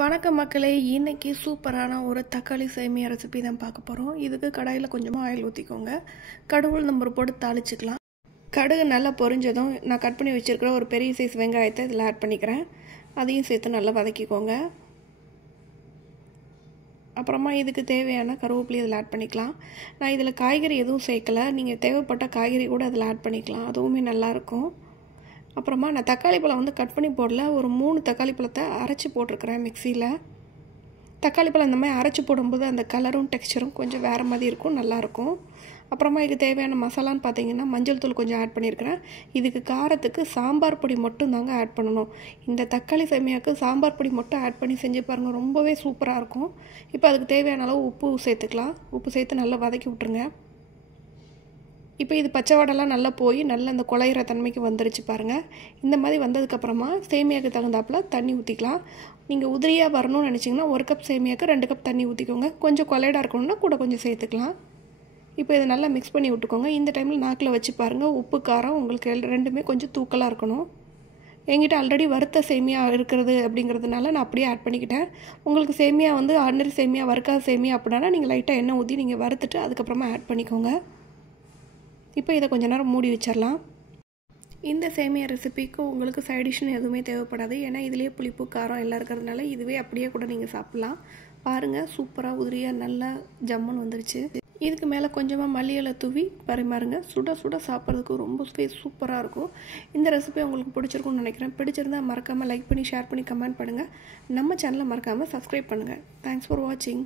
வணக்கம் மக்களே, இன்னைக்கு சூப்பரான ஒரு தக்காளி சேமியா ரெசிபி தான் பார்க்க போகிறோம். இதுக்கு கடாயில் கொஞ்சமாக ஆயில் ஊற்றிக்கோங்க. கடுகு நம்பர் போட்டு தாளிச்சிக்கலாம். கடுகு நல்லா பொரிஞ்சதும் நான் கட் பண்ணி வச்சுருக்கிற ஒரு பெரிய சைஸ் வெங்காயத்தை இதில் ஆட் பண்ணிக்கிறேன். அதையும் சேர்த்து நல்லா வதக்கிக்கோங்க. அப்புறமா இதுக்கு தேவையான கருவேப்பிலை இதில் ஆட் பண்ணிக்கலாம். நான் இதில் காய்கறி எதுவும் சேர்க்கலை. நீங்கள் தேவைப்பட்ட காய்கறி கூட அதில் ஆட் பண்ணிக்கலாம், அதுவுமே நல்லாயிருக்கும். அப்புறமா நான் தக்காளி பழம் கட் பண்ணி போடல, ஒரு 3 தக்காளி பழத்தை அரைச்சி போட்டிருக்கிறேன் மிக்சியில். தக்காளி பழம் இந்த மாதிரி அரைச்சி போடும்போது அந்த கலரும் டெக்ஸ்சரும் கொஞ்சம் வேறு மாதிரி இருக்கும், நல்லாயிருக்கும். அப்புறமா இதுக்கு தேவையான மசாலான்னு பார்த்தீங்கன்னா மஞ்சள் தூள் கொஞ்சம் ஆட் பண்ணியிருக்கிறேன். இதுக்கு காரத்துக்கு சாம்பார் பொடி மட்டும் தாங்க ஆட் பண்ணணும். இந்த தக்காளி சேமியாவுக்கு சாம்பார் பொடி மட்டும் ஆட் பண்ணி செஞ்சு பாருங்கள், ரொம்பவே சூப்பராக இருக்கும். இப்போ அதுக்கு தேவையான அளவு உப்பு சேர்த்துக்கலாம். உப்பு சேர்த்து நல்லா வதக்கி விட்ருங்க. இப்போ இது பச்சை வடைலாம் நல்லா போய் நல்லா அந்த குழையிற தன்மைக்கு வந்துருச்சு பாருங்கள். இந்த மாதிரி வந்ததுக்கப்புறமா சேமியாவுக்கு தகுந்தாப்பில் தண்ணி ஊற்றிக்கலாம். நீங்கள் உதிரியாக வரணும்னு நினச்சிங்கன்னா 1 கப் சேமியாவுக்கு 2 கப் தண்ணி ஊற்றிக்கோங்க. கொஞ்சம் கொலைடாக இருக்கணும்னா கூட கொஞ்சம் சேர்த்துக்கலாம். இப்போ இதை நல்லா மிக்ஸ் பண்ணி விட்டுக்கோங்க. இந்த டைமில் நாக்கில் வச்சு பாருங்கள், உப்பு காரம் உங்களுக்கு ரெண்டுமே கொஞ்சம் தூக்கலாக இருக்கணும். என்கிட்ட ஆல்ரெடி வறுத்த சேமியா இருக்கிறது அப்படிங்கிறதுனால நான் அப்படியே ஆட் பண்ணிக்கிட்டேன். உங்களுக்கு சேமியா ஆர்டினரி சேமியா வறுக்காத சேமியா அப்படின்னா நீங்கள் லைட்டாக எண்ணெய் ஊற்றி நீங்கள் வறுத்துட்டு அதுக்கப்புறமா ஆட் பண்ணிக்கோங்க. இப்போ இதை கொஞ்ச நேரம் மூடி வச்சிடலாம். இந்த சேமியா ரெசிபிக்கு உங்களுக்கு சைடிஷ்னு எதுவுமே தேவைப்படாது. ஏன்னா இதுலேயே புளிப்பு காரம் எல்லாம் இருக்கிறதுனால இதுவே அப்படியே கூட நீங்கள் சாப்பிட்லாம். பாருங்கள், சூப்பராக உதிரியாக நல்லா ஜம்முன்னு வந்துருச்சு. இதுக்கு மேலே கொஞ்சமாக மல்லி இலை தூவி பரிமாறுங்க. சுட சுட சாப்பிட்றதுக்கு ரொம்ப சூப்பராக இருக்கும். இந்த ரெசிபி உங்களுக்கு பிடிச்சிருக்கும்னு நினைக்கிறேன். பிடிச்சிருந்தா மறக்காமல் லைக் பண்ணி ஷேர் பண்ணி கமெண்ட் பண்ணுங்கள். நம்ம சேனலை மறக்காமல் சப்ஸ்கிரைப் பண்ணுங்கள். தேங்க்ஸ் ஃபார் வாட்சிங்.